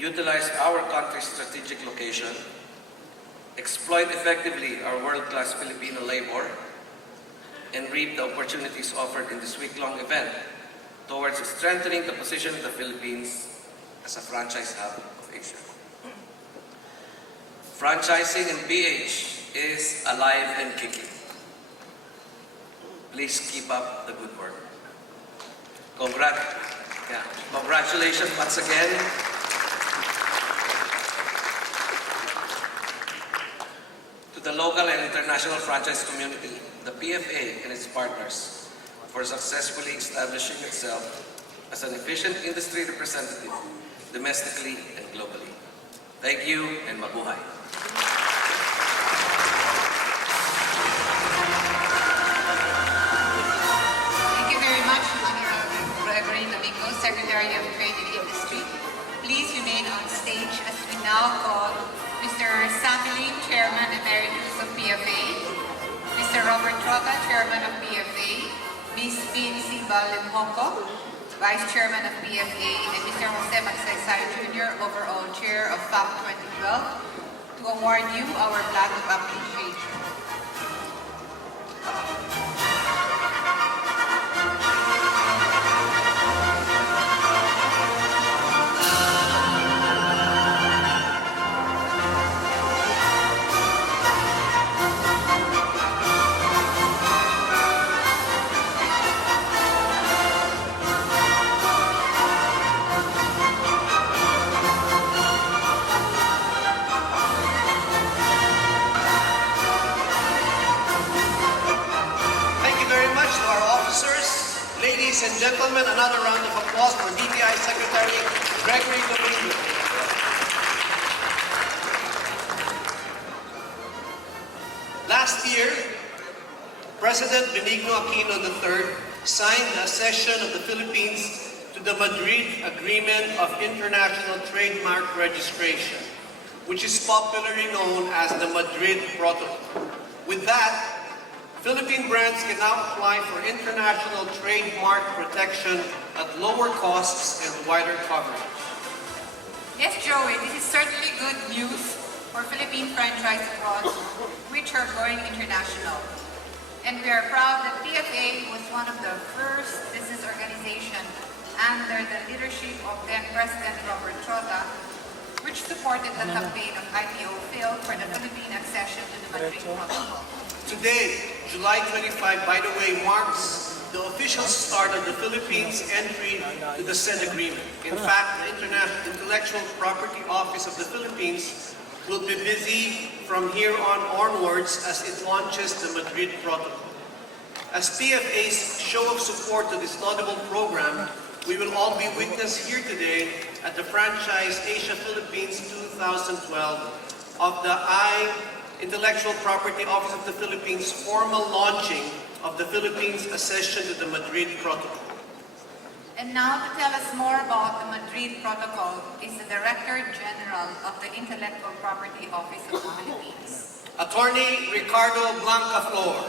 utilize our country's strategic location, exploit effectively our world-class Filipino labor, and reap the opportunities offered in this week-long event towards strengthening the position of the Philippines as a franchise hub of Asia. Franchising in PH is alive and kicking. Please keep up the good work. Congratulations once again. To the local and international franchise community, the PFA and its partners, for successfully establishing itself as an efficient industry representative domestically and globally. Thank you and mabuhay. Thank you very much, Honorable Reverend Domingo, Secretary of Trade and Industry. Please remain on stage as we now call Mr. Sammy, Chairman Emeritus of PFA, Mr. Robert Troca, Chairman of PFA, Ms. Vinci Balimhoko, Vice Chairman of PFA, and Mr. Jose Magsaysay Jr., Overall Chair of FAC 2012, to award you our plaque of appreciation. Ladies and gentlemen, another round of applause for DTI Secretary Gregory Domingo. Last year, President Benigno Aquino III signed the accession of the Philippines to the Madrid Agreement of International Trademark Registration, which is popularly known as the Madrid Protocol. With that, Philippine brands can now apply for international trademark protection at lower costs and wider coverage. Yes, Joey, this is certainly good news for Philippine franchise abroad, which are going international. And we are proud that PFA was one of the first business organizations under the leadership of then President Robert Troca, which supported the campaign of IPO Phil for the Philippine accession to the Madrid Protocol. Today, July 25, by the way, marks the official start of the Philippines' entry to the said agreement. In fact, the Intellectual Property Office of the Philippines will be busy from here on onwards as it launches the Madrid Protocol. As PFA's show of support to this laudable program, we will all be witness here today at the Franchise Asia Philippines 2012 of the Intellectual Property Office of the Philippines' formal launching of the Philippines' accession to the Madrid Protocol. And now to tell us more about the Madrid Protocol is the Director General of the Intellectual Property Office of the Philippines, Attorney Ricardo Blanca Flor.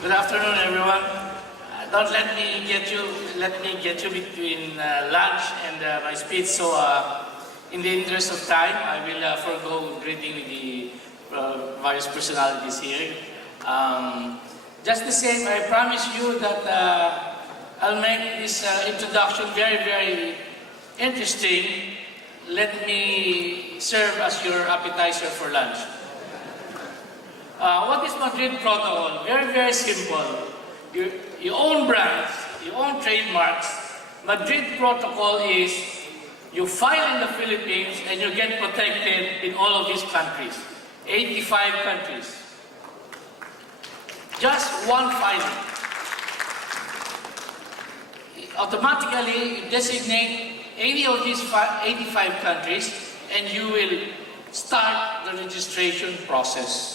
Good afternoon, everyone. Don't let me get you between lunch and my speech. So, in the interest of time, I will forego greeting with the various personalities here. Just the same, I promise you that I'll make this introduction very, very interesting. Let me serve as your appetizer for lunch. What is Madrid Protocol? Very, very simple. You own brands, you own trademarks. Madrid Protocol is you file in the Philippines and you get protected in all of these countries, 85 countries. Just one filing. Automatically, you designate any of these 85 countries and you will start the registration process.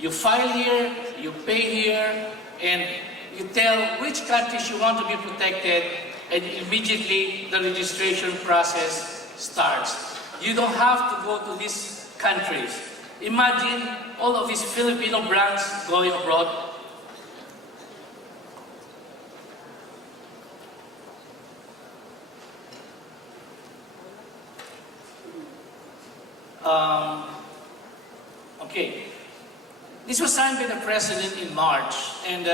You file here, you pay here, and you tell which countries you want to be protected, and immediately the registration process starts. You don't have to go to these countries. Imagine all of these Filipino brands going abroad. Okay. This was signed by the President in March, and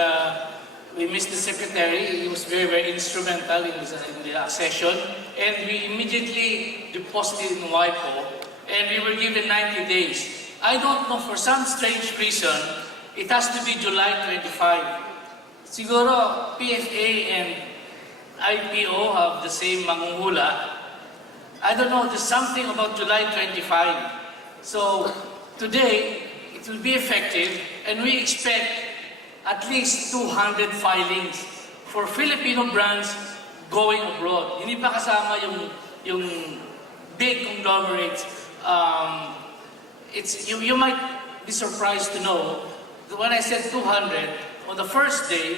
we missed the Secretary. He was very, very instrumental in the accession, and we immediately deposited in WIPO, and we were given 90 days. I don't know, for some strange reason, it has to be July 25. Siguro, PFA and IPO have the same mangungula. I don't know, there's something about July 25. So, today, it will be effective, and we expect at least 200 filings for Filipino brands going abroad. Hindi pa kasama yung big conglomerates. You might be surprised to know that when I said 200, on the first day,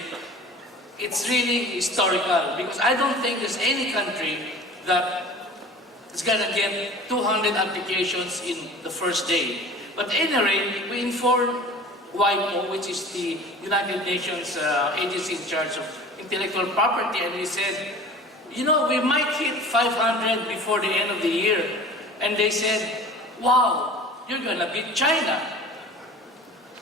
it's really historical, because I don't think there's any country that is going to get 200 applications in the first day. But at any rate, we informed WIPO, which is the United Nations agency in charge of intellectual property, and we said, you know, we might hit 500 before the end of the year. And they said, wow, you're going to beat China.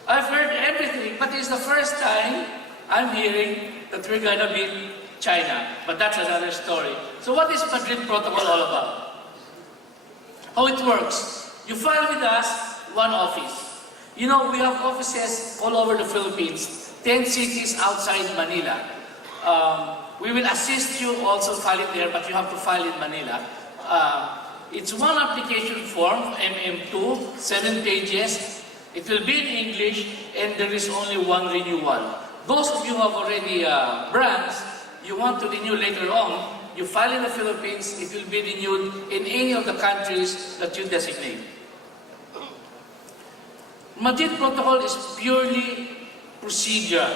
I've heard everything, but it's the first time I'm hearing that we're going to beat China. But that's another story. So what is Madrid Protocol all about? How it works? You file with us, one office. You know, we have offices all over the Philippines, 10 cities outside Manila. We will assist you also filing there, but you have to file in Manila. It's one application form, MM2, 7 pages. It will be in English, and there is only one renewal. Those of you who have already brands, you want to renew later on, you file in the Philippines, it will be renewed in any of the countries that you designate. Madrid Protocol is purely procedural.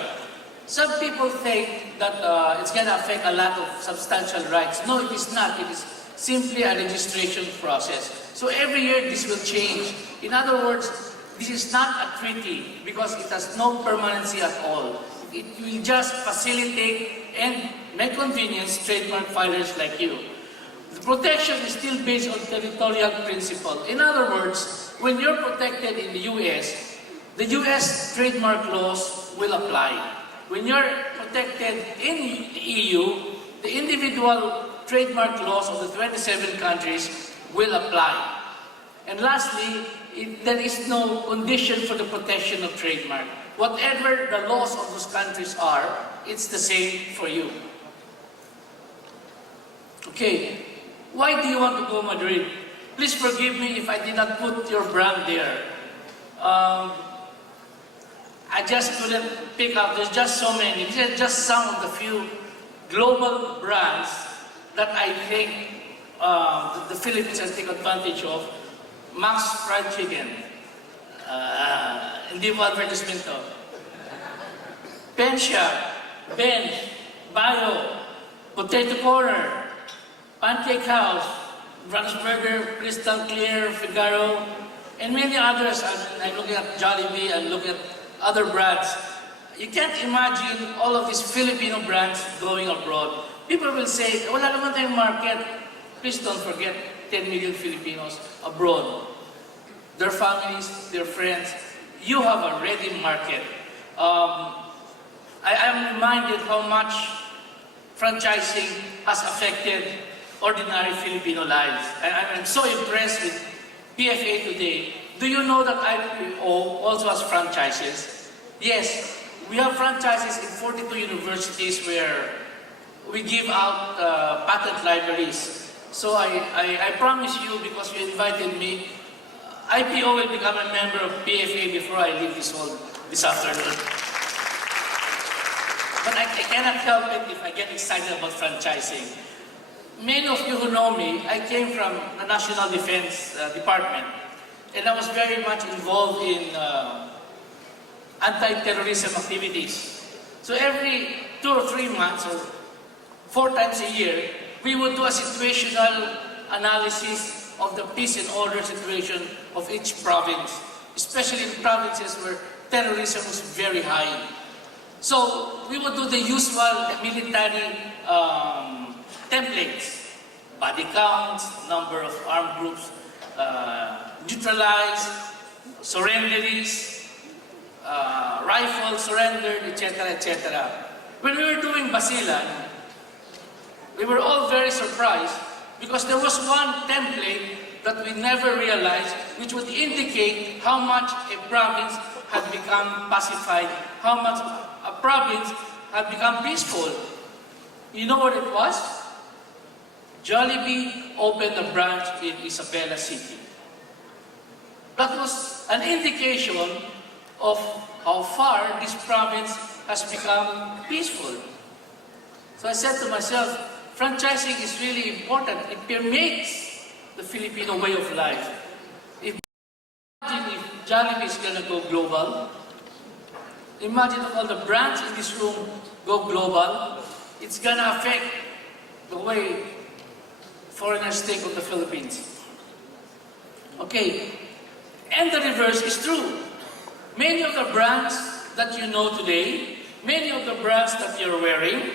Some people think that it's going to affect a lot of substantial rights. No, it is not. It is simply a registration process. So every year this will change. In other words, this is not a treaty because it has no permanency at all. It will just facilitate and make convenience trademark filers like you. The protection is still based on territorial principle. In other words, when you're protected in the US, the US trademark laws will apply. When you're protected in the EU, the individual trademark laws of the 27 countries will apply. And lastly, there is no condition for the protection of trademark. Whatever the laws of those countries are, it's the same for you. Okay, why do you want to go Madrid? Please forgive me if I did not put your brand there. I just couldn't pick up, there's just so many. These are just some of the few global brands that I think the Philippines has taken advantage of. Max Fried Chicken. Hindi mo advertisement to. Pensha, Bench, Bio, Potato Corner, Pancake House, Brunsburger, Crystal Clear, Figaro, and many others. I'm looking at Jollibee, I'm looking at other brands. You can't imagine all of these Filipino brands going abroad. People will say, wala naman tayong market. Please don't forget 10 million Filipinos abroad. Their families, their friends. You have a ready market. I am reminded how much franchising has affected ordinary Filipino lives. And I'm so impressed with PFA today. Do you know that IPO also has franchises? Yes, we have franchises in 42 universities where we give out patent libraries. So I promise you, because you invited me, IPO will become a member of PFA before I leave this hall this afternoon. But I cannot help it if I get excited about franchising. Many of you who know me, I came from the National Defense Department, and I was very much involved in anti-terrorism activities. So every 2 or 3 months or 4 times a year, we would do a situational analysis of the peace and order situation of each province, especially in provinces where terrorism was very high. So we would do the usual military templates: body counts, number of armed groups neutralized, surrenderies, rifles surrendered, etc., etc. When we were doing Basilan, we were all very surprised because there was one template that we never realized, which would indicate how much a province had become pacified, how much a province had become peaceful. You know what it was? Jollibee opened a branch in Isabela City. That was an indication of how far this province has become peaceful. So I said to myself, franchising is really important. It permeates the Filipino way of life. Imagine if Jollibee is going to go global. Imagine if all the brands in this room go global. It's going to affect the way foreigners think of the Philippines. Okay, and the reverse is true. Many of the brands that you know today, many of the brands that you're wearing,